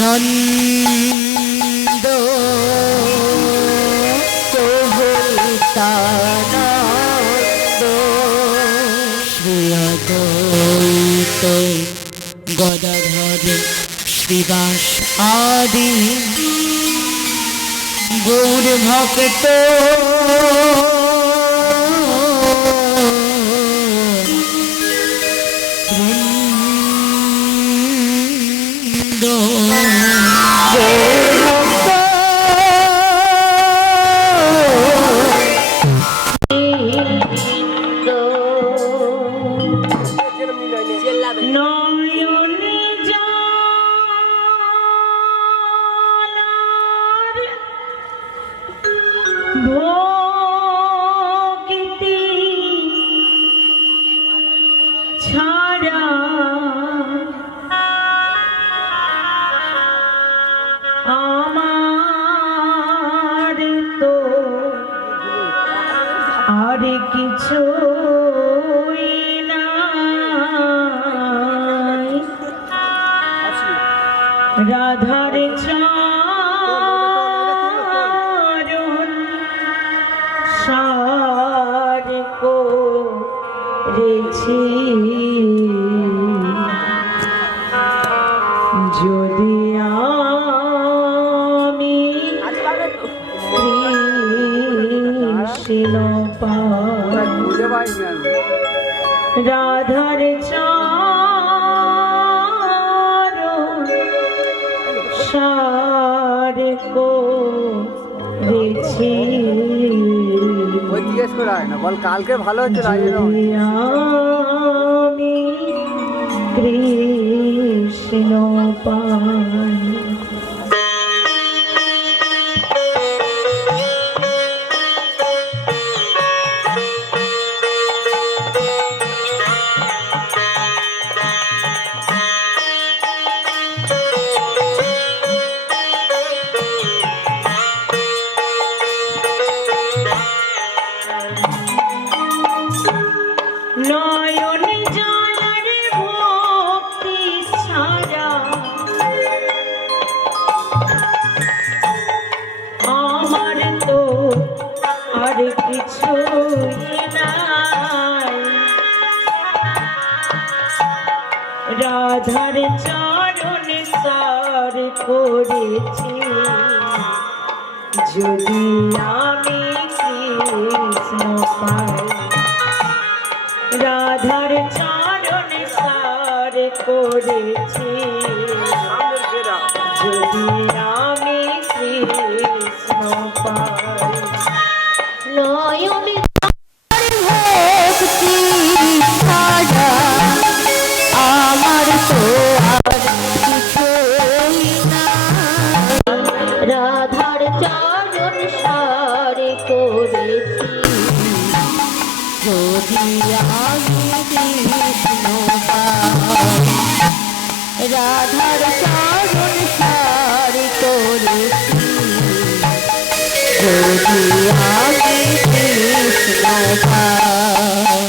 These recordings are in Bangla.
নন্দ প্রভুতানন্দ শ্রী অদ্বৈত গদাধর শ্রীবাস আদি গৌর ভক্ত আমার তো আর কিছু রাধার চরণ সার করেছি যদি আমি কৃষ্ণ পাই রাধার চরণ সার করেছি জিজ্ঞেস করা হয় না বল কালকে ভালো হচ্ছে আমি কৃষ্ণ পাই নয়নে জলের ভক্তি ছাড়া আমার তো আর কিছু নাই রাধার চরণে সার করেছি যদি আমি কৃষ্ণ পাই রাধার চরণে সার করেছি যদি আমি কৃষ্ণ পাই নয়নে ভক্তি ছাড়া আমার তো আর কিছুই না রাধার চরণ সার করেছি যদি আমি কৃষ্ণ পাই রাধার চরণ সার করেছি যদি আমি কৃষ্ণ পাই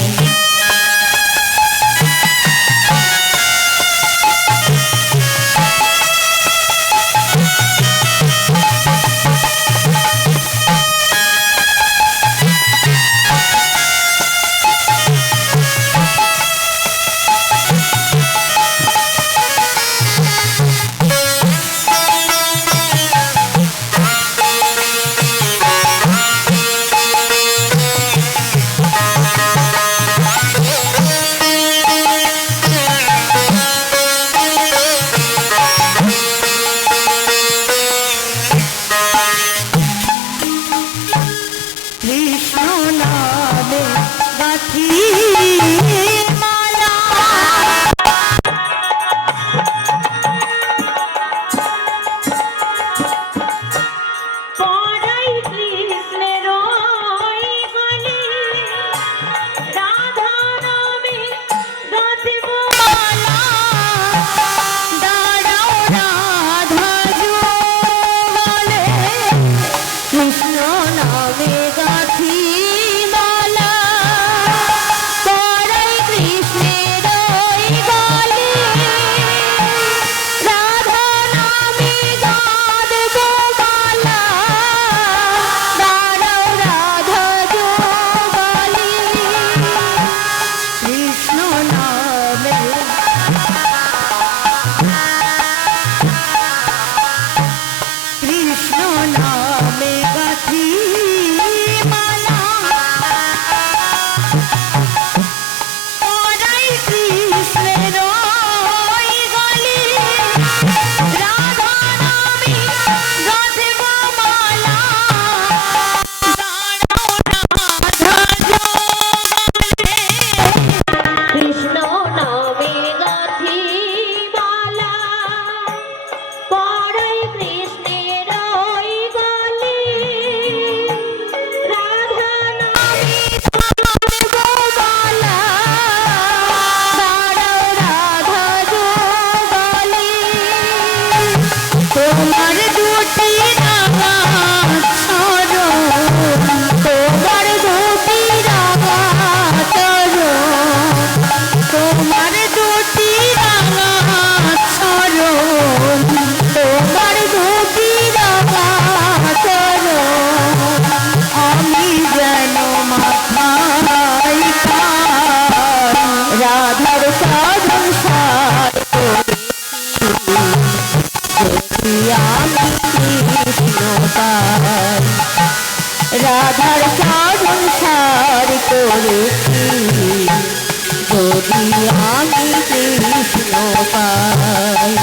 রাধা নামে গাঁথব মালা করেছি যদি আমি কৃষ্ণ পাই।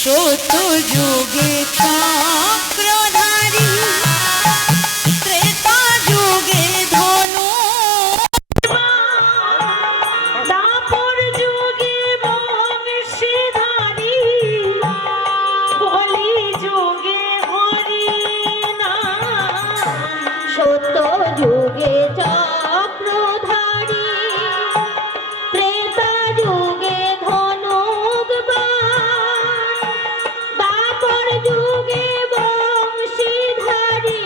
সত্য যুগে চক্রধারী ত্রেতা যুগে ধনু দাপর যুগে বংশীধারী কলি যুগে হরি নাম। সত্য যুগে চক্রধারী ত্রেতা যুগে ধনুক দাপর যুগে বংশীধারী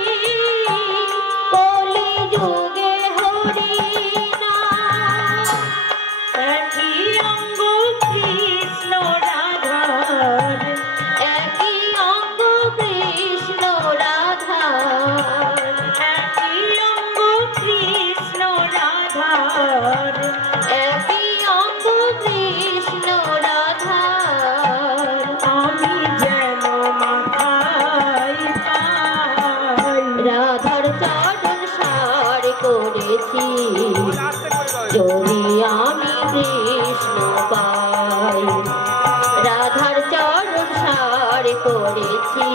কলি যুগে হরি নাম। একই অঙ্গ কৃষ্ণ রাধার, একই অঙ্গ কৃষ্ণ রাধার একই অঙ্গ কৃষ্ণ রাধার। একই অঙ্গ কৃষ্ণ রাধার আমি যেন মাথায় পাই, রাধার চরণ সার করেছি যদি আমি কৃষ্ণ পাই। রাধার চরণ সার করেছি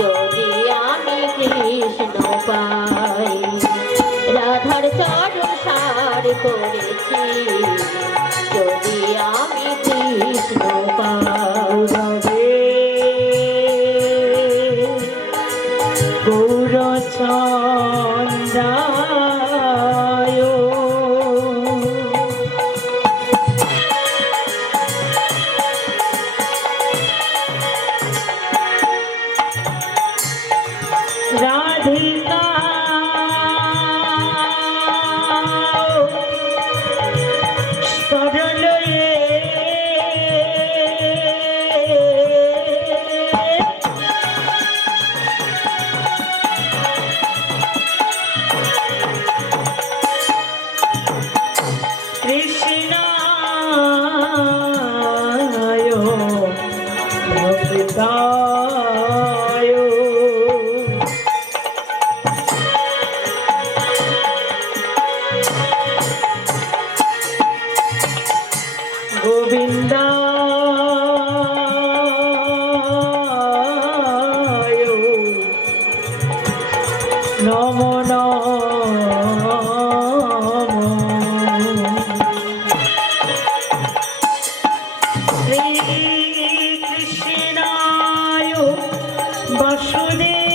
যদি আমি কৃষ্ণ পাই। রাধার চরণ সার করেছি যদি আমি কৃষ্ণ পাই। রবে গৌরচন্দ্রায় রাধিকা সরলয়ে কৃষ্ণায় ভক্তায় গোবিন্দায় নমো নমঃ। শ্রীকৃষ্ণায় বাসুদেবায়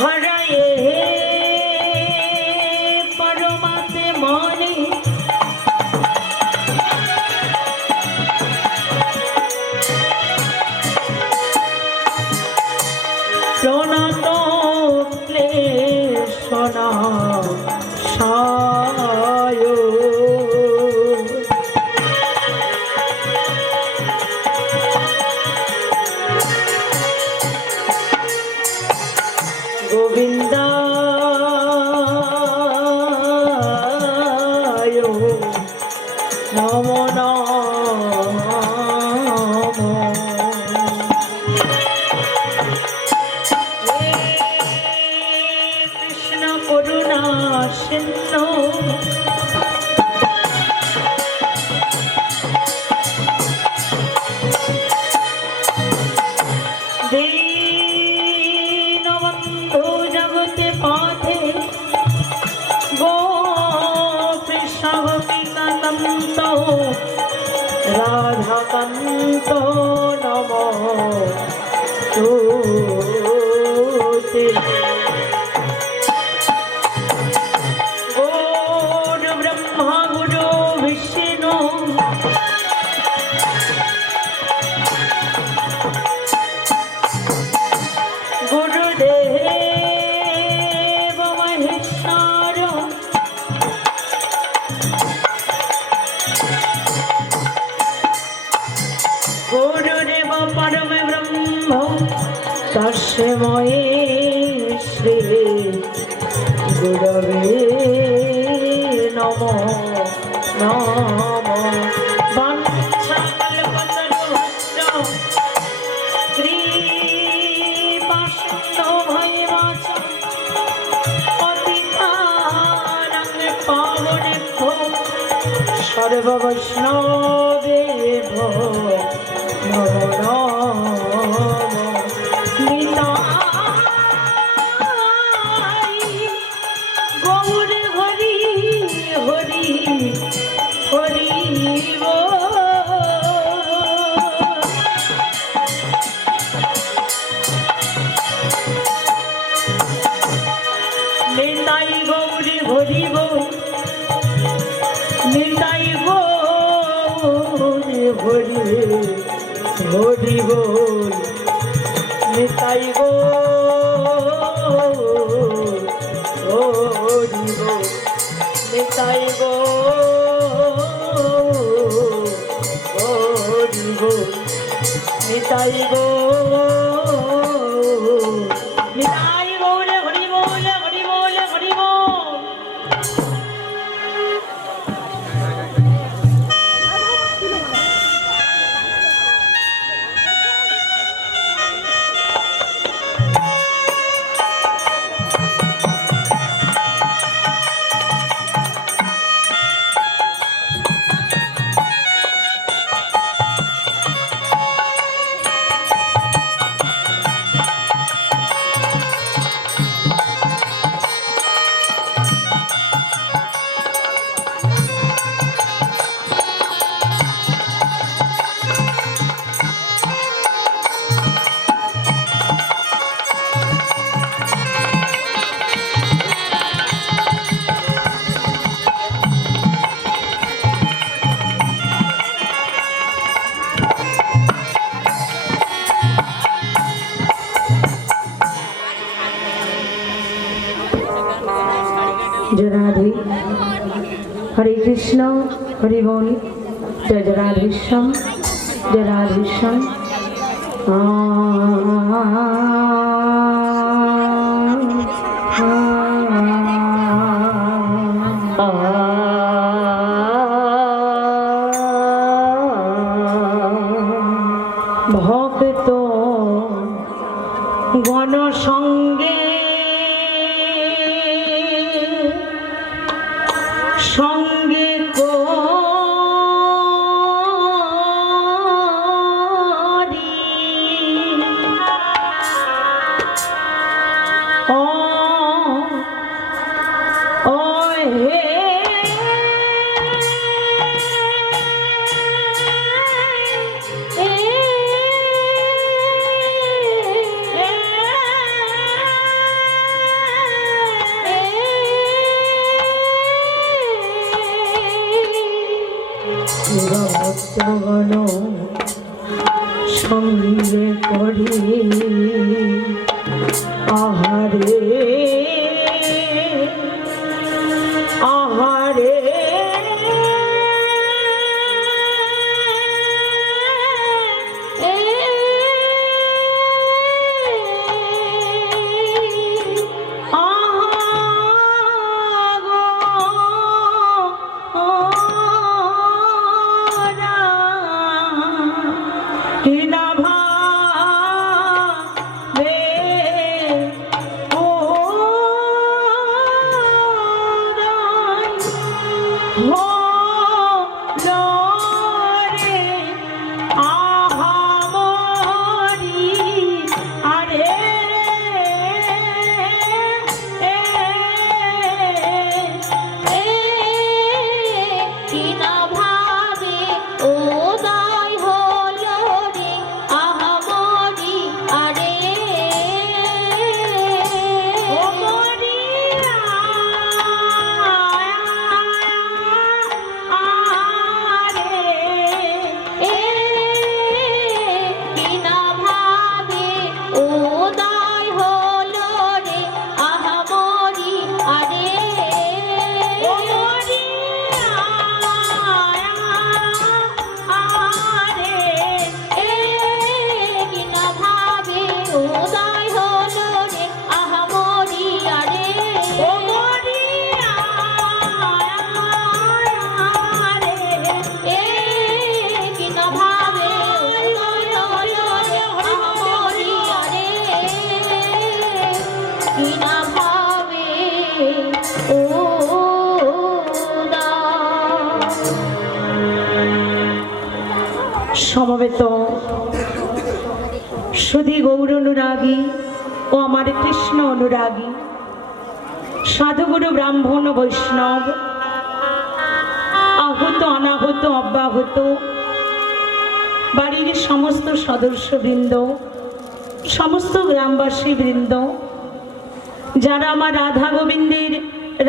হরয়ে পরমাত্মনে প্রণত ক্লেশনাশায় গোবিন্দায় নমো নমঃ। হে কৃষ্ণ করুণা সিন্ধু দীনবন্ধু জগতে পথে গোপীশাহপিকান্ত রাধাকান্ত নমঃ তুতে। গুরবে নম নম বাঞ্ছাকল্পতরুশ্চ কৃপাসিন্ধুভৈবাচ পতিতানাং পাবনেভ্যো সর্ববৈষ্ণবেভ্যো নমো নমঃ নিতাই গৌর হরি হরি হরি বল। নিতাই গৌর হরি বল নিতাই গৌর হরি হরি বল নিতাই গৌর হরি বল নিতাই গৌর হরি বল নিতাই গৌর নিতাই গৌর হরি বল হরি বল হরি বল। जय राधे हरे कृष्ण हरि बोल जय जय राधे श्याम जय राधे श्याम। ভক্ত গণ সঙ্গে সঙ্গে করি ও ও হে ভক্তগণ সঙ্গে করি আহারে আহারে না সমবেত সুধী গৌর অনুরাগী ও আমার কৃষ্ণ অনুরাগী সাধুগুরু ব্রাহ্মণ বৈষ্ণব আহত অনাহত অব্যাহত বাড়ির সমস্ত সদস্যবৃন্দ সমস্ত গ্রামবাসী বৃন্দ যারা আমার রাধা গোবিন্দের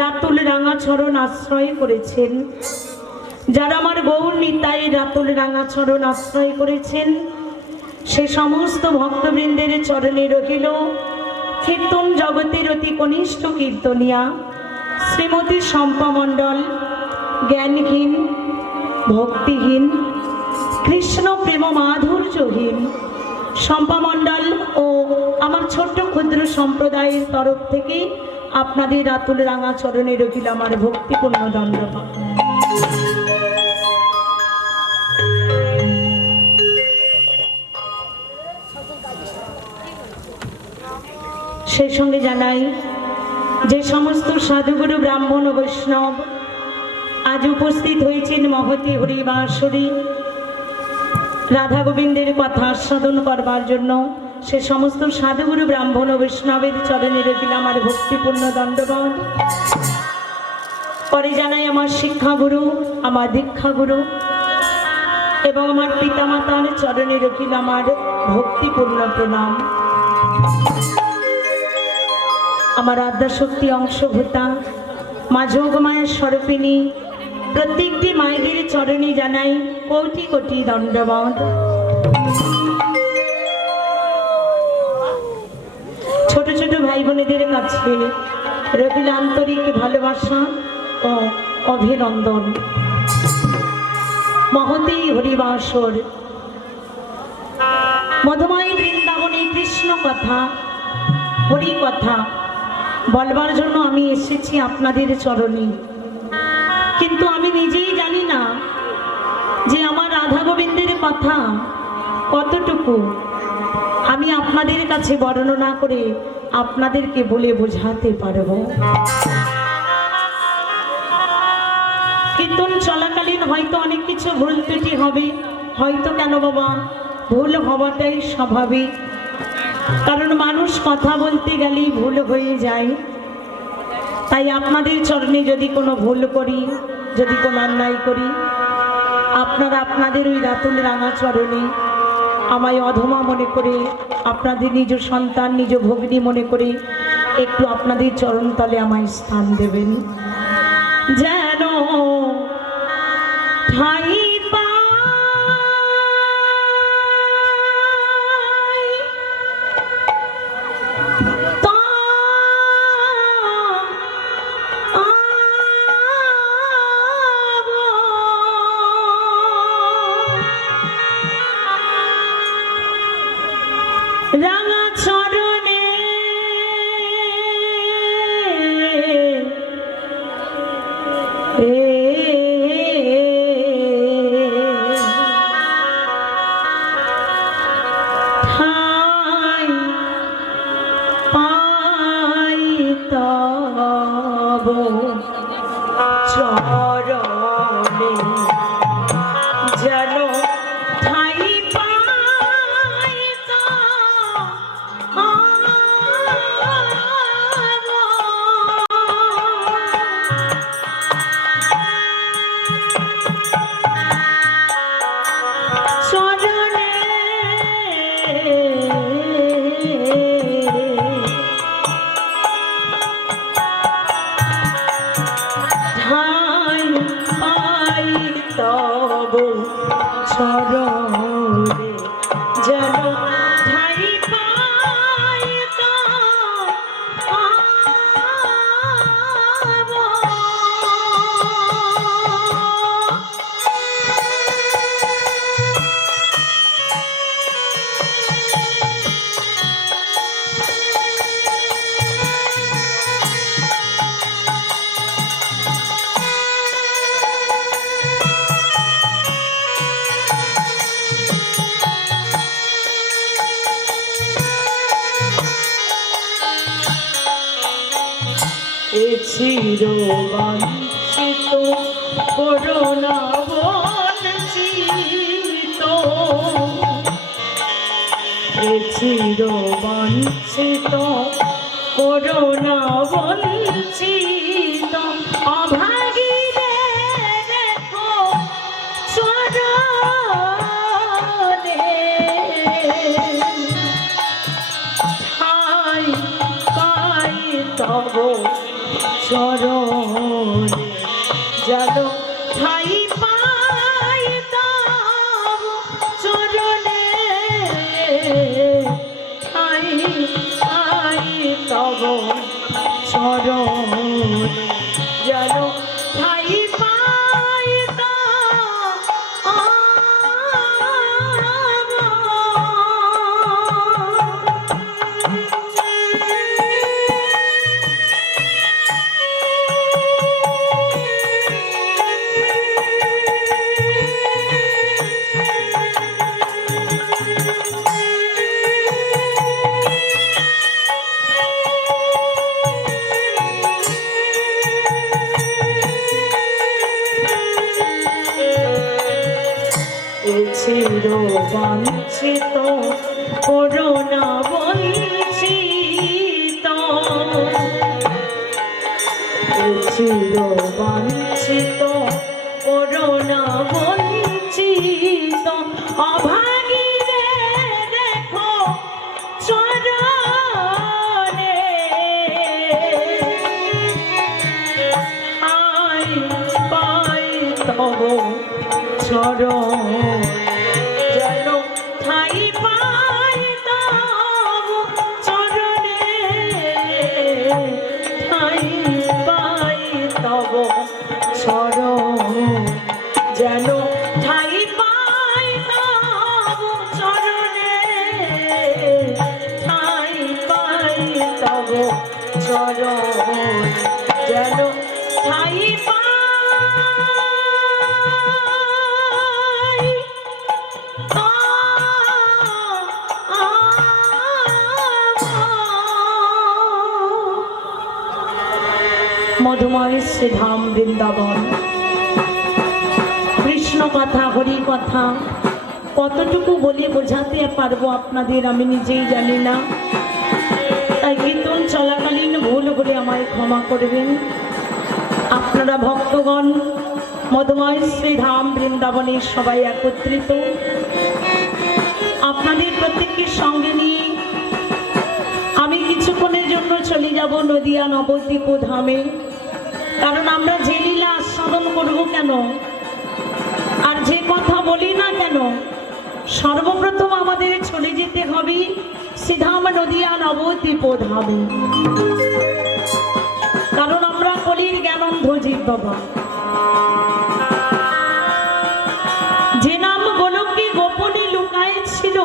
রাতুল রাঙা চরণ আশ্রয় করেছেন, যারা আমার গৌর নিতাই রাতুল রাঙা চরণ আশ্রয় করেছেন, সে সমস্ত ভক্তবৃন্দের চরণে রহিল কীর্তন জগতের অতি কনিষ্ঠ কীর্তনিয়া শ্রীমতী শম্পা মণ্ডল, জ্ঞানহীন ভক্তিহীন কৃষ্ণ প্রেম মাধুর্যহীন শম্পা মণ্ডল ও আমার ছোট্ট ক্ষুদ্র সম্প্রদায়ের তরফ থেকে আপনাদের রাতুল রাঙা চরণে রহিল আমার ভক্তিপূর্ণ দণ্ডবাদ। সেই সঙ্গে জানাই যে সমস্ত সাধুগুরু ব্রাহ্মণ ও বৈষ্ণব আজ উপস্থিত হয়েছেন মহতী হরিবাসরী রাধা গোবিন্দের কথা আস্বাদন করবার জন্য, সে সমস্ত সাধুগুরু ব্রাহ্মণ ও বৈষ্ণবের চরণে রইল আমার ভক্তিপূর্ণ দণ্ডবাদ। পরে জানাই আমার শিক্ষাগুরু, আমার দীক্ষাগুরু এবং আমার পিতামাতার চরণে রইল আমার ভক্তিপূর্ণ প্রণাম। আমার আদ্যাশক্তি অংশভূতা মা যোগমায়ের স্বরূপিণী প্রত্যেকটি মায়েদের চরণে জানাই কোটি কোটি দণ্ডবাদ। ছোট ছোট ভাই বোনেদের কাছে রইল আন্তরিক ভালোবাসা ও অভিনন্দন। মহতী হরিবাসর মধুময় বৃন্দাবনে কৃষ্ণ কথা হরি কথা বলবার জন্য আমি এসেছি আপনাদের চরণে, কিন্তু আমি নিজেই জানি না যে আমার রাধা গোবিন্দের কথা কতটুকু আমি আপনাদের কাছে বর্ণনা করে আপনাদেরকে বলে বোঝাতে পারব। কীর্তন চলাকালীন হয়তো অনেক কিছু ভুল ত্রুটি হবে, হয়তো কেন বাবা, ভুল হওয়াটাই স্বাভাবিক, কারণ মানুষ কথা বলতে গেলেই ভুল হয়ে যায়। তাই আপনাদের চরণে যদি কোনো ভুল করি, যদি কোনো অন্যায় করি, আপনারা আপনাদের ওই রাতুল রাঙা চরণে আমায় অধমা মনে করে, আপনাদের নিজ সন্তান নিজ ভগ্নী মনে করে একটু আপনাদের চরণতলে আমায় স্থান দেবেন, যেন ঠাই রাঙা চরণে ঠাই পাই তব চরণে যেন ঠাই চিরবাঞ্ছিত করুণা বঞ্চিত চির বঞ্চিত করোনা বঞ্চিত অভাগীরে দেখো চরণে ঠাই পাই তব চরণে যেন ঠাই পাই তব চরণে ঠাই পাই তব চরণে যেন ঠাই পাই চির বঞ্চিত করোনা বঞ্চিত চির বঞ্চিত করোনা বঞ্চিত অভাগীরে দেখো চরণে আই পাই তব চরণ যেন ঠাই পাই তব চরণে ঠাই পাই তব চরণ যেন ঠাই পাই তব চরণে ঠাই পাই তব চরণ যেন ঠাই পাই মধুময় শ্রীধাম বৃন্দাবন কৃষ্ণ কথা হরি কথা কতটুকু বলে বোঝাতে পারবো আপনাদের আমি নিজেই জানি না, তাই কীর্তন চলাকালীন ভুল করে আমায় ক্ষমা করবেন। আপনারা ভক্তগণ মধুময় শ্রীধাম বৃন্দাবনে সবাই একত্রিত, আপনাদের প্রত্যেককে সঙ্গে নিয়ে আমি কিছুক্ষণের জন্য চলে যাব নদিয়া নবদ্বীপ ধামে। কারণ আমরা যে লীলা আস্বাদন করবো কেন আর যে কথা বলি না কেন, সর্বপ্রথম আমাদের চলে যেতে হবে শ্রীধাম নদিয়া নবদ্বীপ ধামে। কারণ আমরা কলির জ্ঞানন্ধ জীব বাবা, যে নাম গোলকে গোপনে লুকায় ছিল,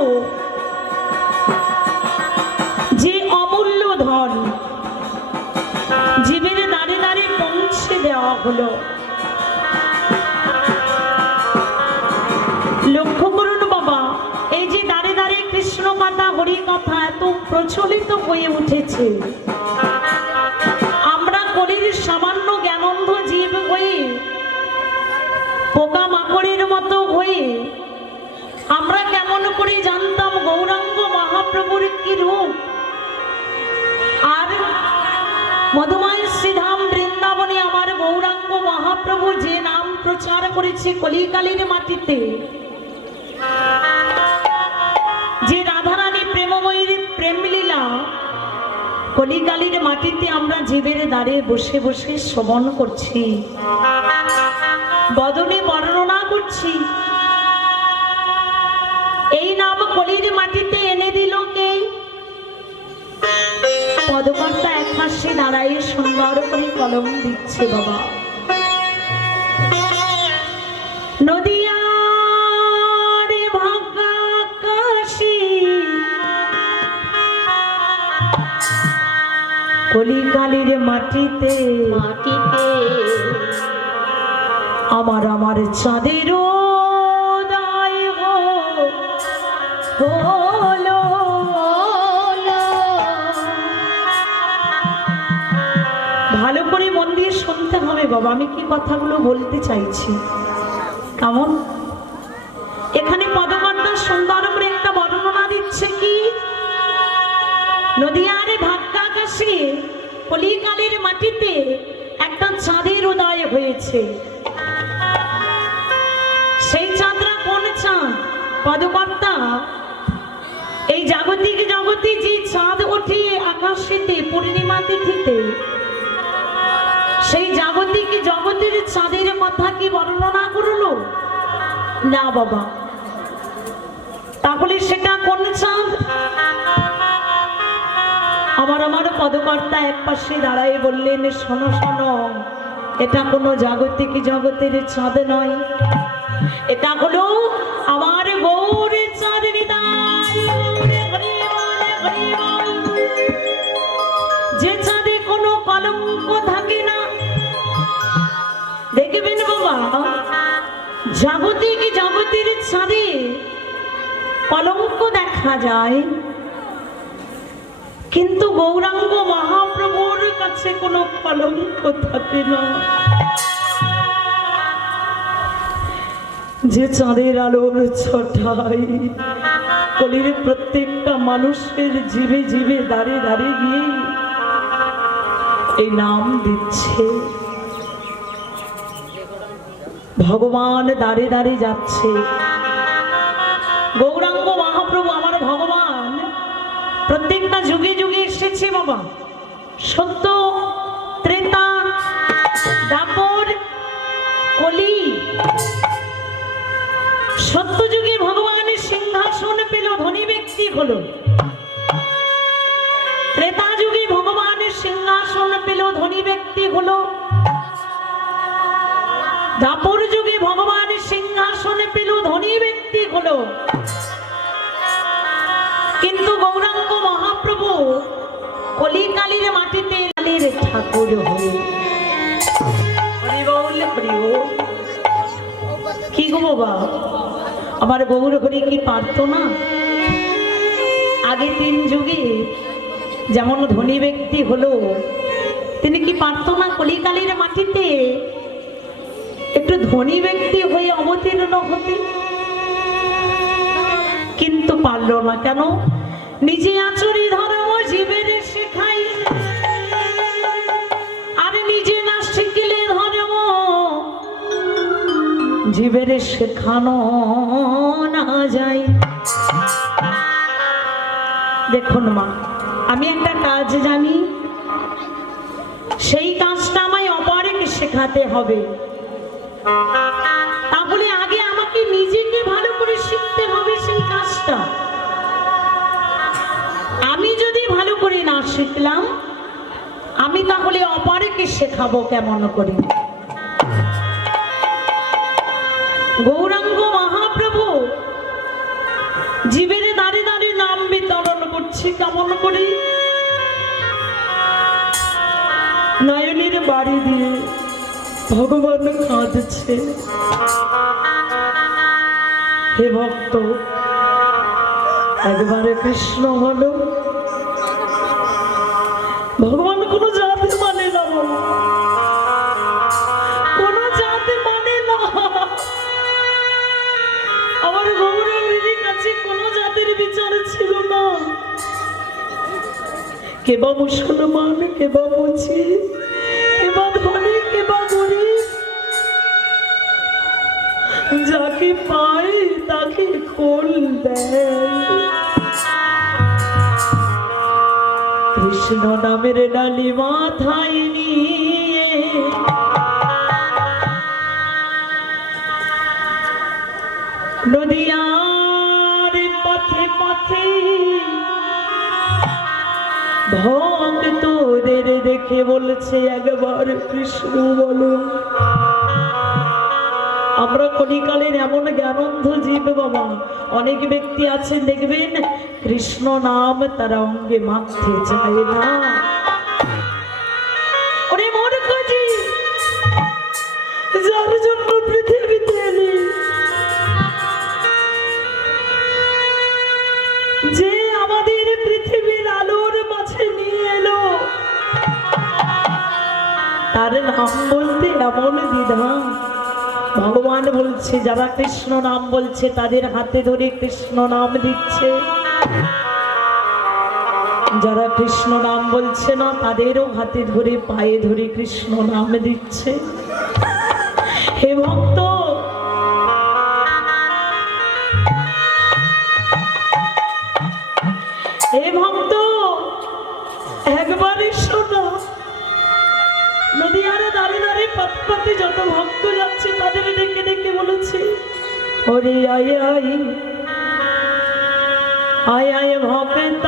যে অমূল্য ধন জীবের দাঁড়ে দাঁড়ে পৌঁছে দেওয়া হলো। লক্ষ্য করুন বাবা, এই যে দাঁড়ে দাঁড়ে কৃষ্ণ কথা হরি কথা এত প্রচলিত হয়ে উঠেছে, আমরা কলির সামান্য জ্ঞানন্ধ জীব হয়ে পোকা মাকড়ের মতো হয়ে আমরা কেমন করে জানতাম গৌরাঙ্গ মহাপ্রভুর কি রূপ। আর মধুময় শ্রীধাম বৃন্দাবনে আমার গৌরাঙ্গ মহাপ্রভু যে নাম প্রচার করেছে কলিকালীর মাটিতে, যে রাধারানী প্রেমময়ীর প্রেমলীলা কলিকালীর মাটিতে আমরা জীবের দ্বারে বসে বসে শ্রবণ করছি, বদনে বর্ণনা করছি। এই নাম কলির মাটিতে এনে দিল কে? পদকর্তা এক পাশে দাঁড়ায় সুন্দর করে কলম দিচ্ছে বাবা। নদিয়ার ভাগ্যাকাশী কলিকালের মাটিতে মাটিতে আমার আমার চাঁদের উদয় হলো। ভালো করে মন দিয়ে শুনতে হবে বাবা, আমি কি কথাগুলো বলতে চাইছি। কেমন এখানে পদ সুন্দর করে একটা বর্ণনা দিচ্ছে কি, নদিয়ার ভাগ্যাকাশে কলিকালের মাটিতে একটা চাঁদের উদয় হয়েছে। সেই চাঁদরা কোন চাঁদ? পদকর্তা এই জাগতিক জগতে যে চাঁদ ওঠে আকাশেতে পূর্ণিমা তিথিতে, সেই জাগতিক জগতের চাঁদের কথা কি বর্ণনা করলো? না বাবা। তাহলে সেটা কোন চাঁদ? আমার পদকর্তা এক পাশে দাঁড়ায় বললেন, শোনো শোনো, এটা কোনো জাগতিক জগতের চাঁদ নয়, এটা হলো আমার গৌর চাঁদ। যে চাঁদে কোনো কলঙ্ক থাকে না। দেখবেন বাবা, জাগতিক জগতের চাঁদে কলঙ্ক দেখা যায়, কিন্তু গৌরাঙ্গ মহাপ্রভুর কাছে কোনো কলঙ্ক থাকে না। যে চাঁদের আলোর ছটায় কলির প্রত্যেকটা মানুষের জীবে জীবে দাঁড়িয়ে দাঁড়িয়ে গিয়ে এই নাম দিচ্ছে, ভগবান দাঁড়িয়ে দাঁড়িয়ে যাচ্ছে। গৌরাঙ্গ মহাপ্রভু আমার ভগবান প্রত্যেকটা যুগে যুগে এসেছে বাবা। সত্য, ত্রেতা, দাপর, কলি। সত্য যুগে ভগবানের সিংহাসন পেল, ধনী ব্যক্তি হলো। ত্রেতা যুগে ভগবানের সিংহাসন পেল, ধনী ব্যক্তি হলো। দাপর যুগে ভগবানের সিংহাসন পেল, ধনী ব্যক্তি হলো। কিন্তু গৌরাঙ্গ মহাপ্রভু কলিকালের মাটিতে কালের ঠাকুর হয়ে কি গো বাবা, আমার গৌর হরি কি পারতো না? আগে 3 যুগে যেমন ধনী ব্যক্তি হলো, তিনি কি পারতো না কলিকালের মাটিতে একটু ধনী ব্যক্তি হয়ে অবতীর্ণ হতে? কিন্তু পারলো না। কেন? নিজে আচরি ধর্ম জীবের শেখাই, আর নিজে না শিখলে ধর্ম জীবের শেখানো না যায়। দেখুন মা, আমি একটা কাজ জানি, সেই কাজটা আমায় অপরকে শেখাতে হবে। তাহলে আগে আমাকে নিজেকে ভালো করে শিখতে হবে সেই কাজটা। আমি যদি ভালো করে না শিখলাম, আমি তাহলে অপরকে শেখাবো কেমন করে? গৌরাঙ্গ মহাপ্রভু জীবের দাঁড়িয়ে দাঁড়িয়ে নাম বিতরণ করছে কেমন করে? নয়নের বাড়ি দিয়ে ভগবান কাঁদছে, হে ভক্ত একবারে কৃষ্ণ বলো। ভগবান কোনো জাতি মানে না, কোনো জাতি মানে না। আমার গৌরীর কাছে কোনো জাতির বিচার ছিল না। কে বা মুসলমান, কে বা মুচি, কে বা ধনী, কে বা গরিব, যাকে পায় তাকে খোল দেয়। কৃষ্ণ নামের ডালি মাথায় নিয়ে নদিয়ার পথে পথে ভক্তদের দেখে বলছে একবার কৃষ্ণ বলো। আমরা কলিকালের এমন জ্ঞানন্ধ জীব বাবা, অনেক ব্যক্তি আছেন দেখবেন কৃষ্ণ নাম তারা অঙ্গে মাখতে চায় না। ওরে মূর্খ জীব, যার জন্য পৃথিবীতে এলি, যে আমাদের পৃথিবীর আলোর মাঝে নিয়ে এলো, তার নাম বলতে এমন দ্বিধা। ভগবান বলছে যারা কৃষ্ণ নাম বলছে তাদের হাতে ধরে কৃষ্ণ নাম দিচ্ছে, যারা কৃষ্ণ নাম বলছে না তাদেরও হাতে ধরে পায়ে ধরে কৃষ্ণ নাম দিচ্ছে। হে ভক্ত, হে ভক্ত, একবারই শোনো, নদীয়ারে দাঁড়িয়ে দাঁড়িয়ে পাতে যত ভক্ত যাচ্ছে তাদের ডেকে ডেকে বলেছে, ওরে আয় আয় আয় আয় ভক্ত,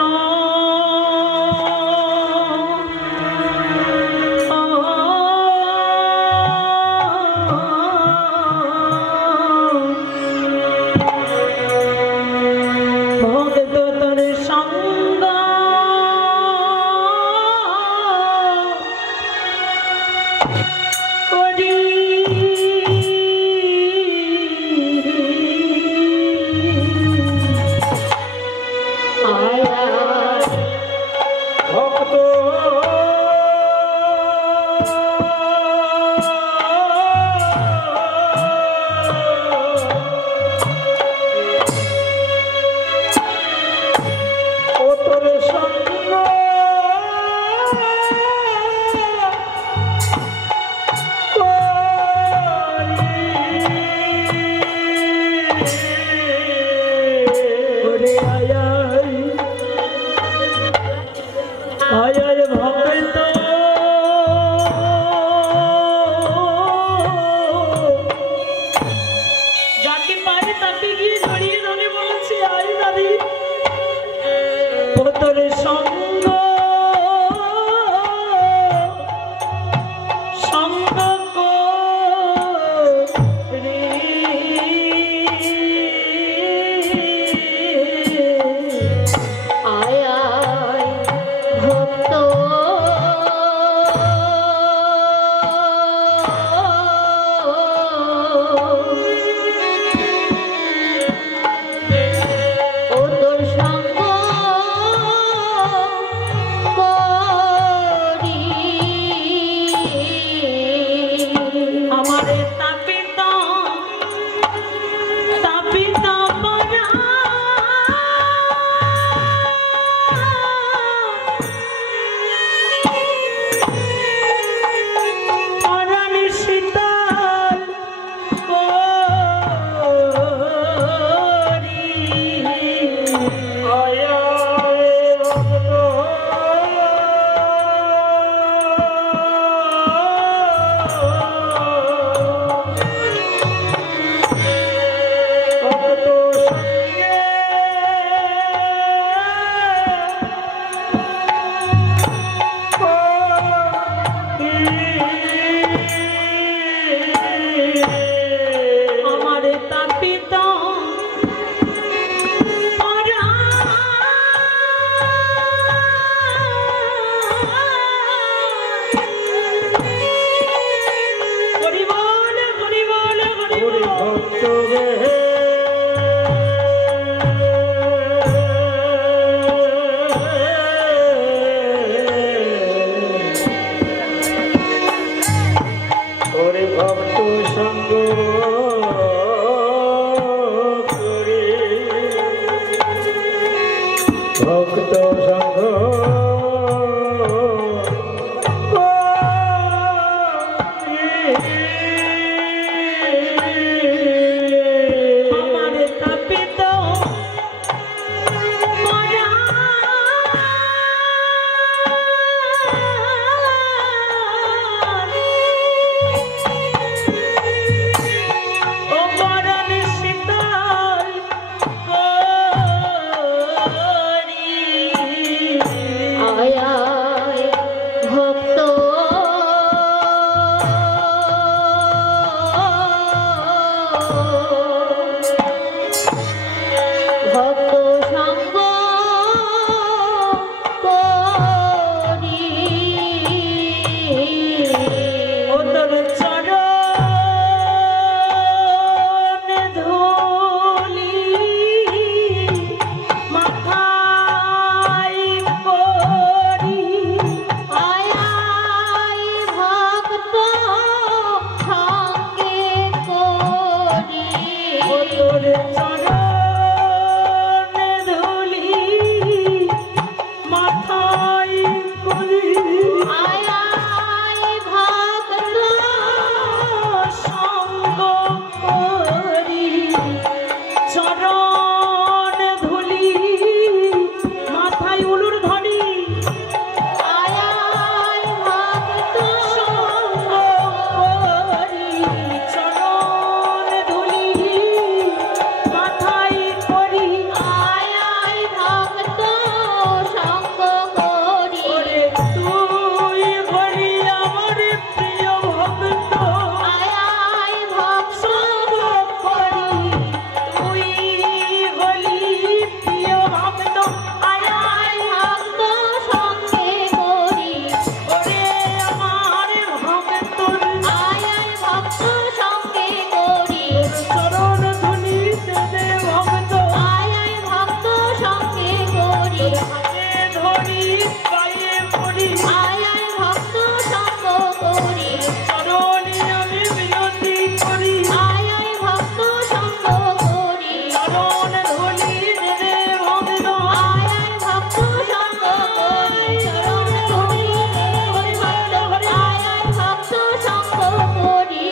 করি চরণে আমি বিনতি করি আয় আয় ভক্ত সঙ্গ করি চরণ ধুলি দেবে ভক্ত আয় আয় ভক্ত সঙ্গ করি চরণ ধুলি দেবে ভক্ত আয় আয় ভক্ত সঙ্গ করি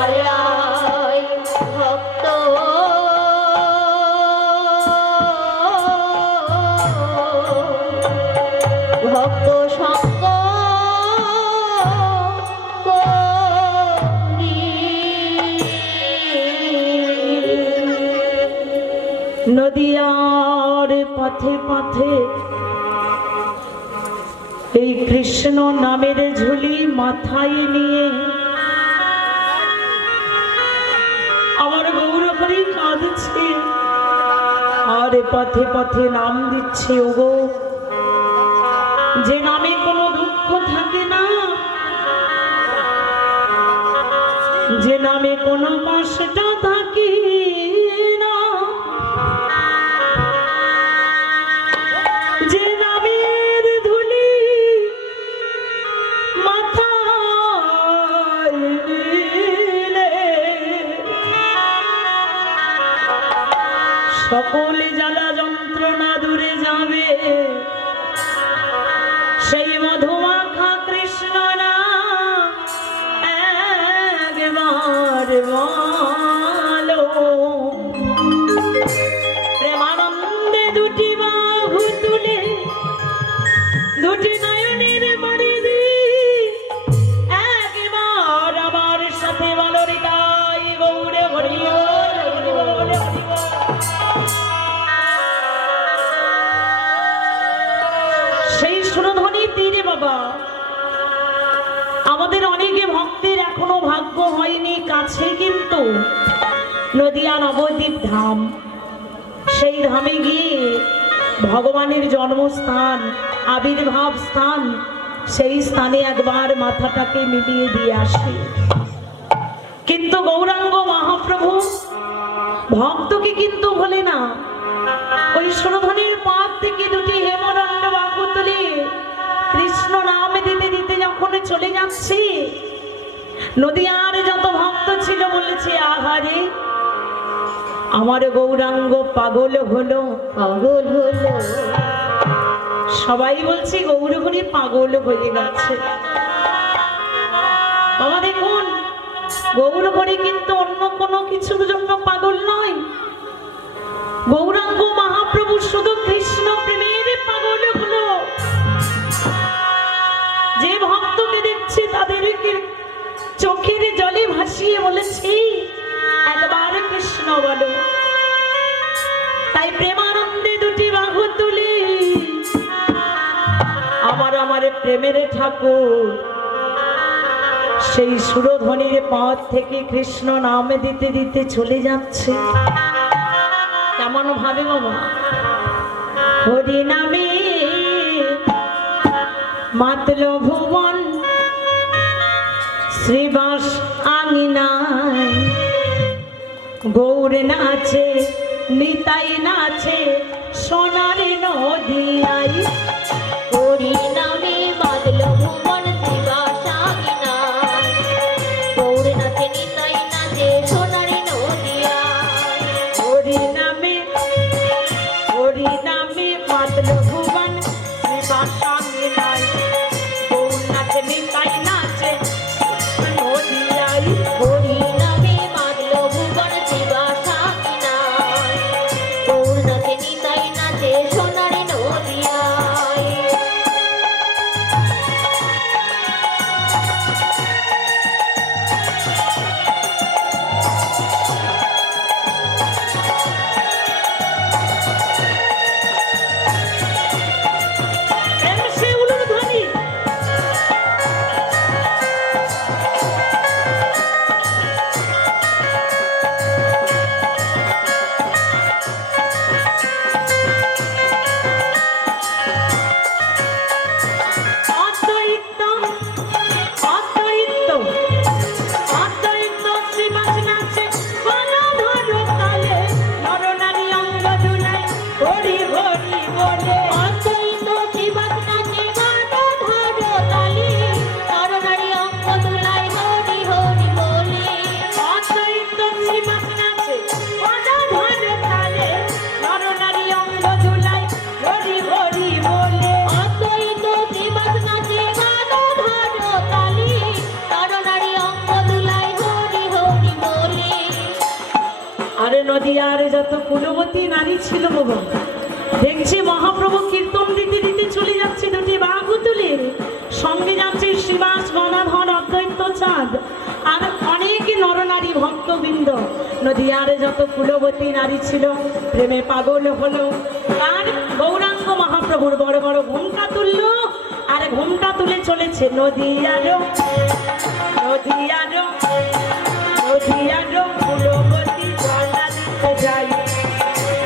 আয় আয় ভক্ত ভক্ত সঙ্গ করি। নদিয়ার পথে পথে এই কৃষ্ণ নামের ঝুলি মাথায় নিয়ে আমার গৌরহরি কাঁদছে আর পথে পথে নাম দিচ্ছে ওগো, যে নামে কোনো দুঃখ থাকে না, যে নামে কোনো কষ্ট থাকে না, যে নামের ধুলি মাথায় নিলে সকল জ্বালা যন্ত্রণা দূরে যাবে, সেই মধুমাখা কৃষ্ণ নাম একবার বলো। প্রেমানন্দে দুটি বাহু তুলে দুটি নয়নের বাড়ি একবার আমার সাথে বলো হৃদয় গৌরে হরি বল, হরি বল, হরি বল। সেই সুরধ্বনি তীরে বাবা আমাদের অনেকে ভক্তের এখনো ভাগ্য হয়নি কাছে, কিন্তু নদিয়া নবদ্বীপ ধাম, সেই ধামে গিয়ে ভগবানের জন্মস্থান, আবির্ভাব স্থান, সেই স্থানে একবার মাথাটাকে মিলিয়ে দিয়ে আসে। কিন্তু গৌরাঙ্গ মহাপ্রভু ভক্তকে কিন্তু ভোলে না। ওই সুরধ্বনির পাত থেকে দুটি হেমদণ্ড বাহু তুলে কৃষ্ণ নাম দিতে দিতে যখন চলে যাচ্ছে, নদিয়ার যত ভক্ত ছিল বলেছে আহারে আমার গৌরাঙ্গ পাগল হলো, পাগল হলো সবাই বলছে গৌরহরি পাগল হয়ে গেছে। বাবা দেখুন, গৌরহরি কিন্তু অন্য কোনো কিছুর জন্য পাগল নয়, গৌরাঙ্গ মহাপ্রভু শুধু কৃষ্ণ প্রেমের পাগল হলো। যে ভক্তকে দেখছে তাদেরকে চোখের জলে ভাসিয়ে বলেছি একবার কৃষ্ণ বলো। তাই প্রেমানন্দে দুটি বাহু তুলি আমার আমার প্রেমের ঠাকুর সেই সুরধ্বনির পথ থেকে কৃষ্ণ নাম দিতে দিতে চলে যাচ্ছে। কেমন ভাবে বাবা, হরি নামে মাতল ভুবন শ্রীবাস আঙিনায়, গৌর নাচে নিতাই নাচে সোনার নদিয়ায়। হরি নামে বাদল ভুবন শিবাসাগিনায়, গৌর নাচে নিতাই নাচে সোনার নদিয়ায়। হরি নামে মাতল ভুবন শ্রীবাস আঙিনায়, গৌর নাচে নিতাই নাচে নদিয়ায়। হরি নামে বাদল ভুবন শিবাসাগিনায়, গৌর নাচে নিতাই নাচে সোনার নদিয়ায়। নদিয়ার যত কুলবতী নারী ছিল বাবা, দেখছি মহাপ্রভু কীর্তন দিতে দিতে চলে যাচ্ছে দুটি বাহু তুলে, সঙ্গে যাচ্ছে শ্রীবাস গণাধর অদ্বৈত চাঁদ আর অনেক নরনারী ভক্তবৃন্দ। নদিয়ার যত কুলবতী নারী ছিল প্রেমে পাগল হলো, আর গৌরাঙ্গ মহাপ্রভুর বড় বড় ঘোমটা তুলল, আর ঘোমটা তুলে চলেছে নদিয়ার নদিয়ার নদিয়ার কুলবতী জলা দিতে যাই,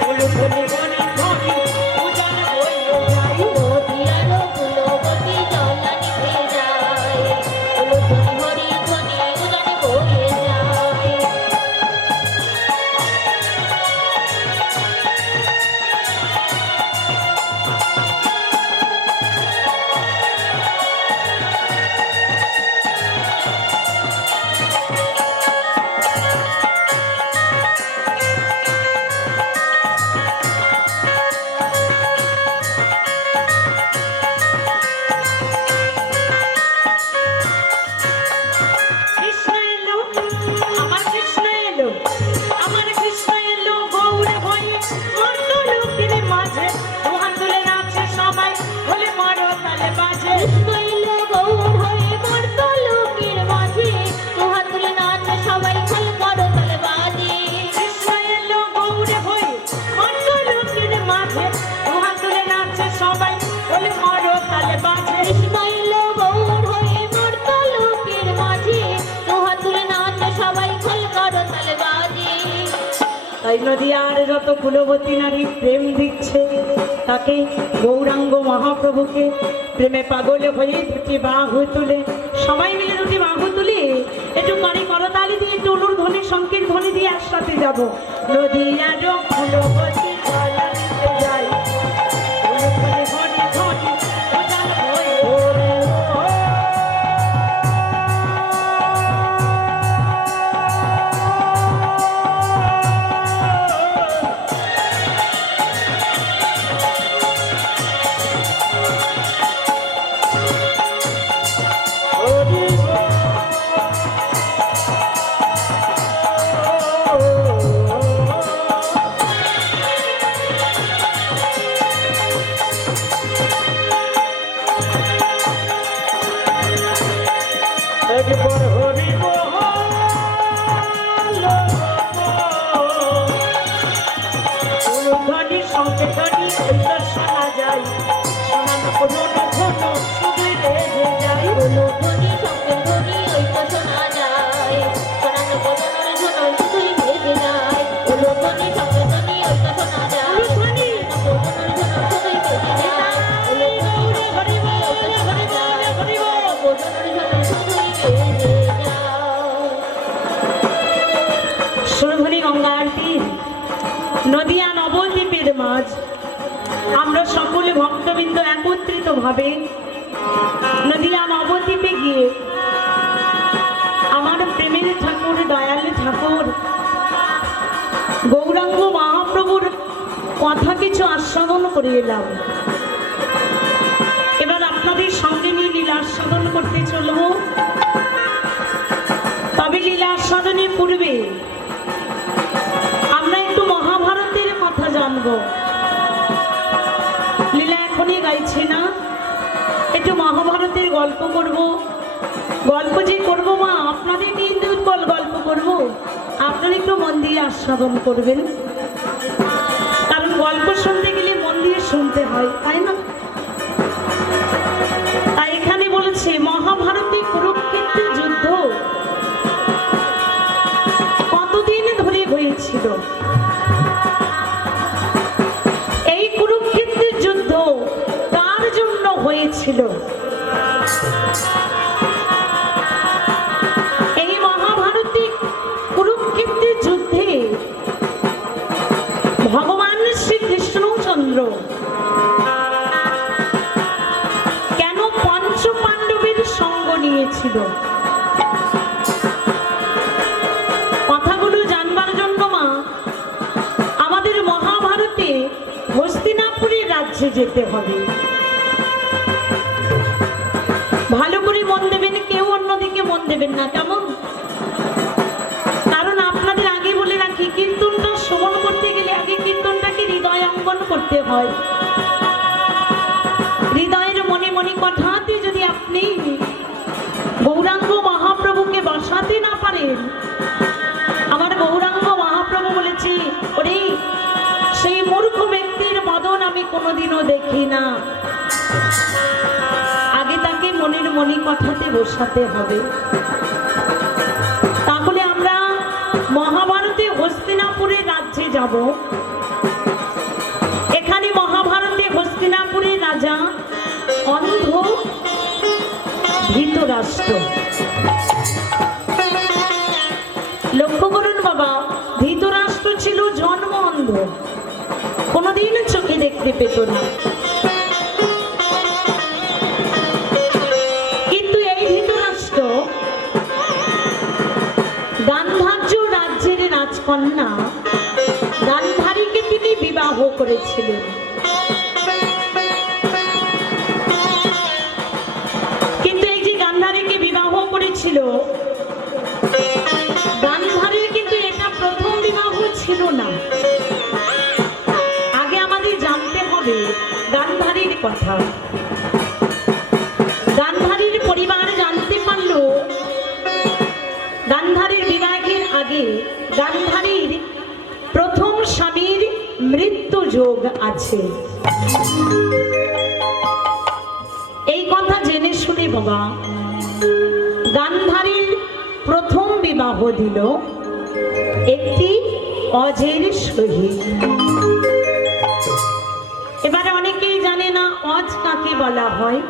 কুলবতী বনি ধনি উজান হইল যাই। নদিয়ার কুলবতী জলা নিতে যায়, কুলবতী হরি ধ্বনি উজানে বয়ে যায়। কৃষ্ণ এলো, আমার কৃষ্ণ এলো, আমার কৃষ্ণ এলো গৌর হয়ে মর্ত লোকের মাঝে, দুহাত তুলে নাচে সবাই বলে মারো তালে বাজে। কৃষ্ণ এলো গৌর হয়ে মর্ত লোকের মাঝে, দুহাত তুলে নাচে সবাই খোল করো তালে বাজে। কৃষ্ণ এলো গৌর হয়ে মর্ত লোকের মাঝে, দুহাত তুলে নাচে সবাই বলে মারো তালে বাজে। কৃষ্ণ এলো গৌর হয়ে মর্ত লোকের মাঝে, দুহাত তুলে নাচে সবাই খোল করো তালে বাজে। তাই নদিয়ার যত কুলবতী নারী প্রেম দিচ্ছে তাকে, গৌরাঙ্গ মহাপ্রভুকে প্রেমে পাগল হয়ে দুটি বাহু তুলে, সবাই মিলে দুটি বাহু তুলে একটু কারি করতালি দিয়ে টুলুর ধ্বনি শঙ্কের ধ্বনি দিয়ে একসাথে যাব। নদিয়ার কুলবতী জলা দিতে যাই, কুলবতী হরি ধ্বনি উজান হয়ে ওরে ও। একবার হরি ধ্বনি সংকেতনি ওইটা শোনা যায়, শোনানো কোনো কোনো শুধুই রেগে যায়। ধ্বনি শঙ্কের ধ্বনি ওইটা শোনা যায়, শোনানো বদনের ধ্বনি শুধুই ভেসে যায়। ধ্বনি শঙ্কের ধ্বনি ওইটা শোনা যায়, ধ্বনি বদনের ধ্বনি শুধুই ভেসে যায়। হরি বল, হরি বল, হরি বল। বদনের ধ্বনি শুধুই ভেসে যায়। সুরভনি গঙ্গার তীর, নদিয়া নবদ্বীপের মাঝ, আমরা সকলে ভক্তবৃন্দ একত্রিত ভাবে নদিয়া নবদ্বীপে গিয়ে আমার প্রেমের ঠাকুর, দয়াল ঠাকুর গৌরাঙ্গ মহাপ্রভুর কথা কিছু আস্বাদন করে এলাম। এবার আপনাদের সঙ্গে নিয়ে লীলা আস্বাদন করতে চলব। তবে লীলা আস্বাদনের পূর্বে আমরা একটু মহাভারতের কথা জানব। লীলা এখনই গাইছে না, একটু মহাভারতের গল্প করব। গল্প যে করব মা, আপনাদের কিন্তু গল্প করব, আপনারা একটু মন দিয়ে আস্বাদন করবেন, কারণ গল্প শুনতে গেলে মন দিয়ে শুনতে হয়, তাই না? তাই এখানে বলেছে মহাভারতে কুরুক্ষেত্রের যুদ্ধ কতদিন ধরে হয়েছিল। এই কুরুক্ষেত্রের যুদ্ধ কার জন্য হয়েছিল? এই মহাভারতে কুরুক্ষেত্রের যুদ্ধে ভগবান শ্রীকৃষ্ণচন্দ্র কেন পঞ্চ পাণ্ডবের সঙ্গ নিয়েছিল? কথাগুলো জানবার জন্য মা আমাদের মহাভারতে হস্তিনাপুরের রাজ্যে যেতে হবে। ভালো করে মন দেবেন, কেউ অন্যদিকে মন দেবেন না, কেমন? কারণ আপনাদের আগে বলে রাখি, কীর্তনটা শ্রবণ হয়। হৃদয়ের মনে মনে কথাতে যদি আপনি গৌরাঙ্গ মহাপ্রভুকে বসাতে না পারেন, আমার গৌরাঙ্গ মহাপ্রভু বলেছে, ওরে সেই মূর্খ ব্যক্তির বদন আমি কোনোদিনও দেখি না। আগে তাকে মনের মনি কথাতে বসাতে হবে। তাহলে আমরা মহাভারতে হস্তিনাপুরের রাজ্যে যাব। এখানে মহাভারতে হস্তিনাপুরের রাজা অন্ধ ধৃতরাষ্ট্র। লক্ষ্য করুন বাবা, ধৃতরাষ্ট্র ছিল জন্ম অন্ধ, কোনোদিন চোখে দেখতে পেত না। কিন্তু এই ধৃতরাষ্ট্র গান্ধার্য রাজ্যের রাজকন্যা গান্ধারীকে তিনি বিবাহ করেছিলেন। কিন্তু এই যে গান্ধারীকে বিবাহ করেছিল, গান্ধারীর কিন্তু এটা প্রথম বিবাহ ছিল না। আগে আমাদের জানতে হবে গান্ধারীর কথা। গান্ধারীর পরিবার জানতে পারল গান্ধারীর বিবাহের আগে গান্ধারীর প্রথম স্বামীর মৃত্যু যোগ আছে। এই কথা জেনে শুনে বাবা গান্ধারীর প্রথম বিবাহ দিল একটি অজের সহিত। এবারে অনেকেই জানে না অজ কাকে বলা হয়।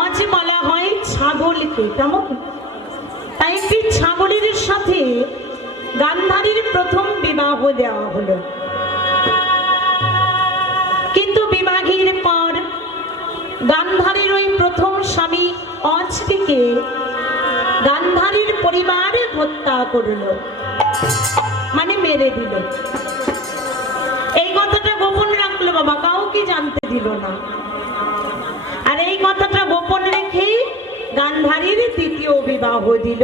অজ বলা হয় ছাগলকে, কেমন? তাই একটি ছাগলের সাথে গান্ধারীর প্রথম বিবাহ দেওয়া হলো। কিন্তু বিবাহের পর গান্ধারীর ওই প্রথম স্বামী অজটিকে গান্ধারীর পরিবার হত্যা করল, মানে মেরে দিল। এই কথাটা গোপন রাখলো বাবা, কাউকে জানতে দিল না। আর এই কথাটা গোপন রেখে গান্ধারীর দ্বিতীয় বিবাহ দিল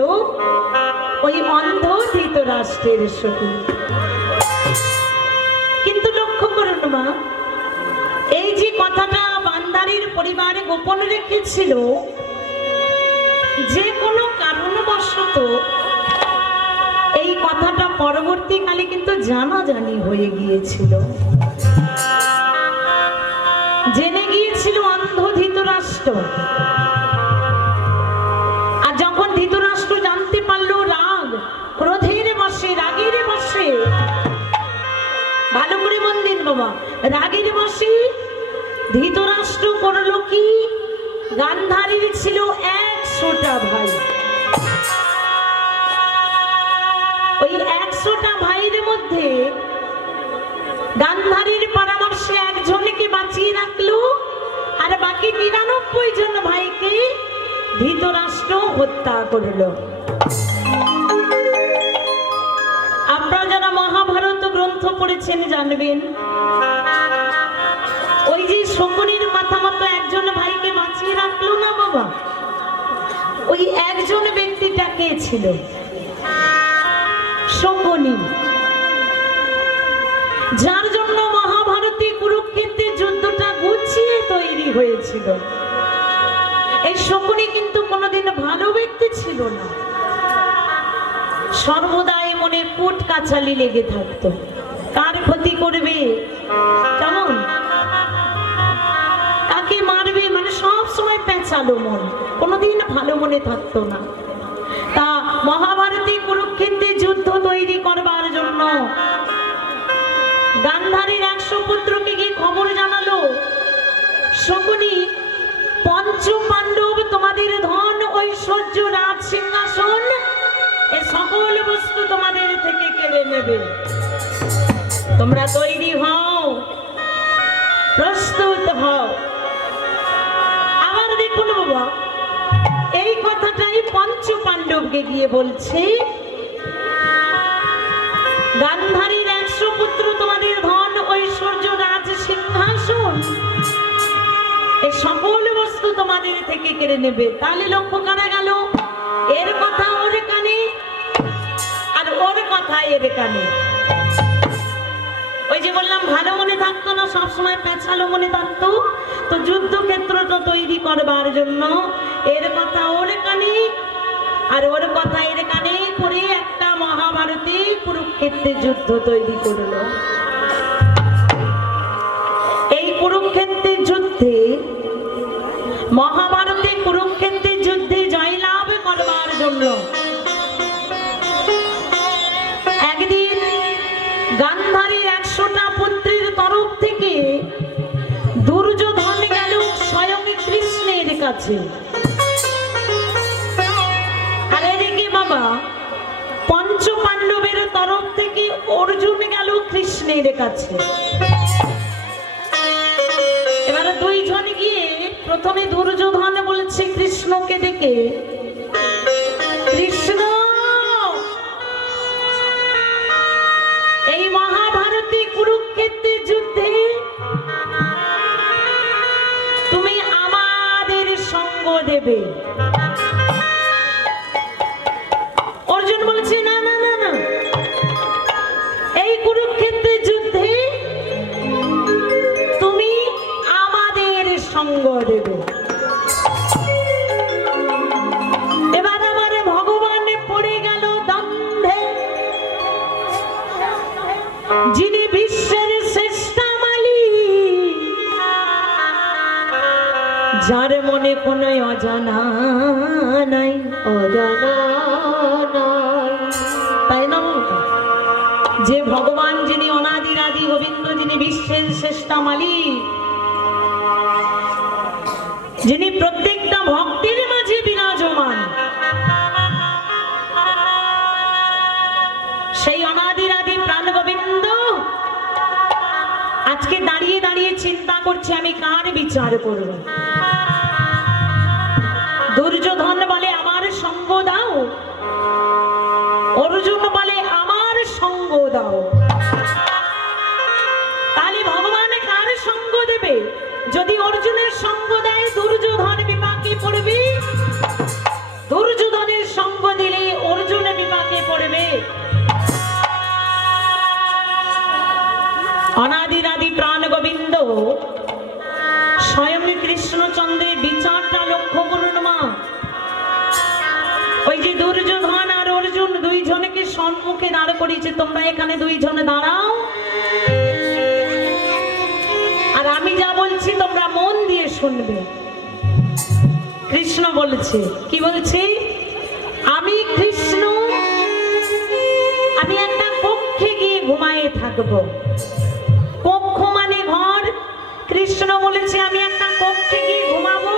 ওই অন্ধ ধৃতরাষ্ট্রের সঙ্গে। কিন্তু লক্ষ্য করুন মা, এই যে কথাটা গান্ধারীর পরিবারে গোপন রেখেছিল, যে কোনো কারণবশত এই কথাটা পরবর্তীকালে কিন্তু জানাজানি হয়ে গিয়েছিল। জেনে গিয়েছিল অন্ধ ধৃতরাষ্ট্র। আর যখন ধৃতরাষ্ট্র জানতে পারলো, রাগ ক্রোধের বশে, রাগের বশে, ভালো করে মন দিন বাবা, রাগের বশে ধৃতরাষ্ট্র করলো কি, গান্ধারীর ছিল 100টা ভাই। ওই 100টা ভাইয়ের মধ্যে গান্ধারীর পরামর্শে একজনকে বাঁচিয়ে রাখলো, আর বাকি 99 জন ভাইকে ধৃতরাষ্ট্র হত্যা করলো। আপনারা যারা মহাভারত গ্রন্থ পড়েছেন জানবেন, ওই যে শকুনির কথা মতো একজন ভাইকে বাঁচিয়ে রাখলো না বাবা, ওই একজন ব্যক্তিটা কে ছিল? শকুনি, যার জন্য মহাভারতে কুরুক্ষেত্রের যুদ্ধটা গুছিয়ে তৈরি হয়েছিল। এই শকুনি কিন্তু কোনোদিন ভালো ব্যক্তি ছিল না, সর্বদাই মনে পুট কাছালি লেগে থাকতো, কার ক্ষতি করবে, কেমন কাকে মারবে, মানে সব সময় পেঁচালো মন, কোনোদিন ভালো মনে থাকতো না। তা মহাভারতে কুরুক্ষেত্রে যুদ্ধ তৈরি করবার জন্য গান্ধারীর 100 পুত্রকে গিয়ে খবর জানালো, শকুনি পঞ্চ পাণ্ডব তোমাদের ধন ঐশ্বর্য রাজ সিংহাসন এ সকল বস্তু তোমাদের থেকে কেড়ে নেবে, তোমরা তৈরি হও, প্রস্তুত হও। আবার দেখুন বাবা, এই কথাটাই পঞ্চ পাণ্ডবকে গিয়ে বলছে, গান্ধারীর 100 পুত্র তোমাদের ধন ঐশ্বর্য রাজ সিংহাসন এই সকল বস্তু তোমাদের থেকে কেড়ে নেবে। তাহলে লক্ষ্য করা গেল, এর কথা ওর কানে আর ওর কথা এর কানে। ওই যে যে বললাম ভালো মনে থাকতো না, সবসময় পেঁচালো মনে থাকতো। তো যুদ্ধক্ষেত্রটা তৈরি করবার জন্য এর কথা ওর কানে আর ওর কথা এর কানে করে একটা মহাভারতে কুরুক্ষেত্রের যুদ্ধ তৈরি করলো। এই কুরুক্ষেত্রের যুদ্ধে, মহাভারতে কুরুক্ষেত্রের যুদ্ধে জয়লাভ করবার জন্য একদিন গান্ধারীর 100টা পুত্রের তরফ থেকে দুর্যোধন গেল স্বয়ং কৃষ্ণের কাছে। আর এদিকে বাবা পঞ্চ পাণ্ডবের তরফ থেকে অর্জুন গেল কৃষ্ণের কাছে। এবারে দুইজন গিয়ে প্রথমে দুর্যোধন বলছে কৃষ্ণকে ডেকে, কৃষ্ণ এই মহাভারতে কুরুক্ষেত্রের যুদ্ধে তুমি আমাদের সঙ্গ দেবে। অর্জুন বলছে না না না না, এই কুরুক্ষেত্রের যুদ্ধে তুমি আমাদের সঙ্গ দেবে। এবার আমার ভগবান পড়ে গেল দ্বন্দ্বে। যিনি বিশ্বের শ্রেষ্ঠ মালিক, যার মনে কোনো অজানা নাই, অজানা নাই, তাই না? যে ভগবান যিনি অনাদির আদি গোবিন্দ, যিনি বিশ্বের শ্রেষ্ঠ মালিক, যিনি প্রত্যেকটা ভক্তের মাঝে বিরাজমান, সেই অনাদির আদি প্রাণ গোবিন্দ আজকে দাঁড়িয়ে দাঁড়িয়ে চিন্তা করছে আমি কার বিচার করব। দুর্যোধন বলে আমার সঙ্গ দাও, অর্জুন বলে আমার সঙ্গ দাও। তাহলে ভগবান কার সঙ্গ দেবে? যদি অর্জুনের সঙ্গ দেয় দুর্যোধন বিপাকে পড়বে, দুর্যোধনের সঙ্গ দিলে অর্জুন বিপাকে পড়বে। অনাদির আদি প্রাণ গোবিন্দ স্বয়ং কৃষ্ণচন্দ্রের বিচারটা লক্ষ্য করুন মা। ওই যে দুর্যোধন আর অর্জুন দুইজনকে সম্মুখে দাঁড় করিয়েছে, তোমরা এখানে দুইজনে দাঁড়াও, আর আমি যা বলছি তোমরা মন দিয়ে শুনবে। কৃষ্ণ বলছে, কি বলছে? আমি কৃষ্ণ, আমি একটা কক্ষে গিয়ে ঘুমায়ে থাকবো। কক্ষ মানে ঘর। কৃষ্ণ বলেছে আমি একটা কক্ষে গিয়ে ঘুমাবো,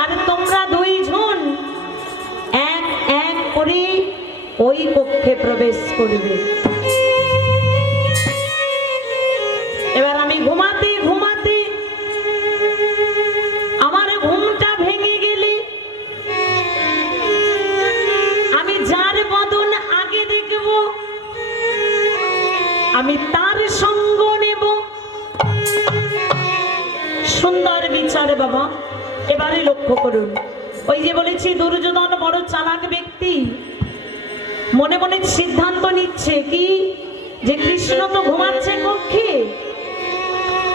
আর তোমরা দুইজন এক এক করে ওই কক্ষে প্রবেশ করবে। এবার আমি ঘুমাতে ঘুমাতে আমার ঘুমটা ভেঙে গেলে আমি যার বদন আগে দেখব আমি তার সঙ্গ নেব। সুন্দর বিচার বাবা। এবারে লক্ষ্য করুন, ওই যে বলেছি দুর্যোধন বড় চালাক ব্যক্তি, মনে মনে সিদ্ধান্ত নিচ্ছে কি যে কৃষ্ণ তো ঘুমাচ্ছে কক্ষে,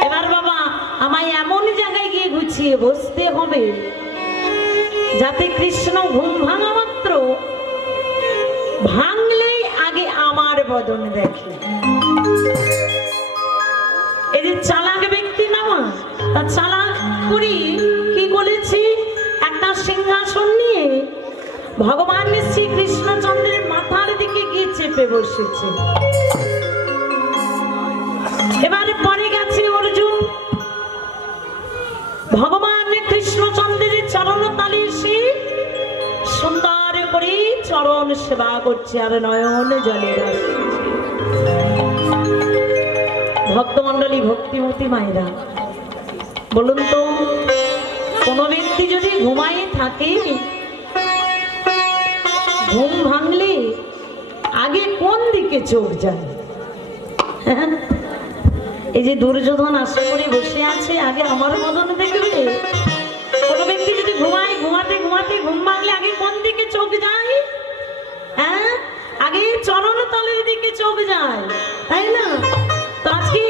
এবার বাবা আমায় এমন জায়গায় গিয়ে গুছিয়ে বসতে হবে যাতে কৃষ্ণ ঘুম ভাঙা মাত্র ভাঙলেই আগে আমার বদন দেখে। এই যে চালাক ব্যক্তি না মা, তা চালাক করি কি বলেছি, একটা সিংহাসন নিয়ে ভগবান শ্রী কৃষ্ণচন্দ্রের মাথার দিকে গিয়ে চেপে বসেছে। এবারে পরে গেছে অর্জুন, ভগবান কৃষ্ণচন্দ্রের চরণ তালে সে সুন্দর করে চরণ সেবা করছে আর নয়ন জলে ভাসছে। ভক্তমন্ডলী, ভক্তিমতী মায়েরা, বলুন তো কোন ব্যক্তি যদি ঘুমায় থাকে, ঘুম ভাঙলে আগে কোন দিকে চোখ যায়? এই যে দুর্যোধন আশা করে বসে আছে, আগে আমার বদন দেখবে। কোন ব্যক্তি যদি ঘুমায়, ঘুমাতে ঘুমাতে ঘুম ভাঙলে আগে কোন দিকে চোখ যায়? হ্যাঁ, আগে চরণ তলের দিকে চোখ লোক যায়, তাই না? তো আজকে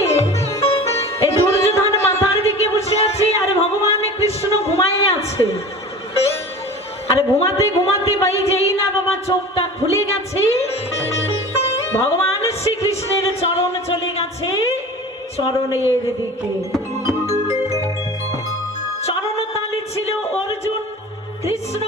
এই দুর্যোধন মাথার দিকে বসে আছে আর ভগবান কৃষ্ণ ঘুমায় আছে। আরে ঘুমাতে ঘুমাতে ভাই যেই না বাবা চোখটা খুলে গেছে, ভগবান শ্রীকৃষ্ণের চরণ চলে গেছে চরণের দিকে। চরণ তালে ছিল অর্জুন, কৃষ্ণ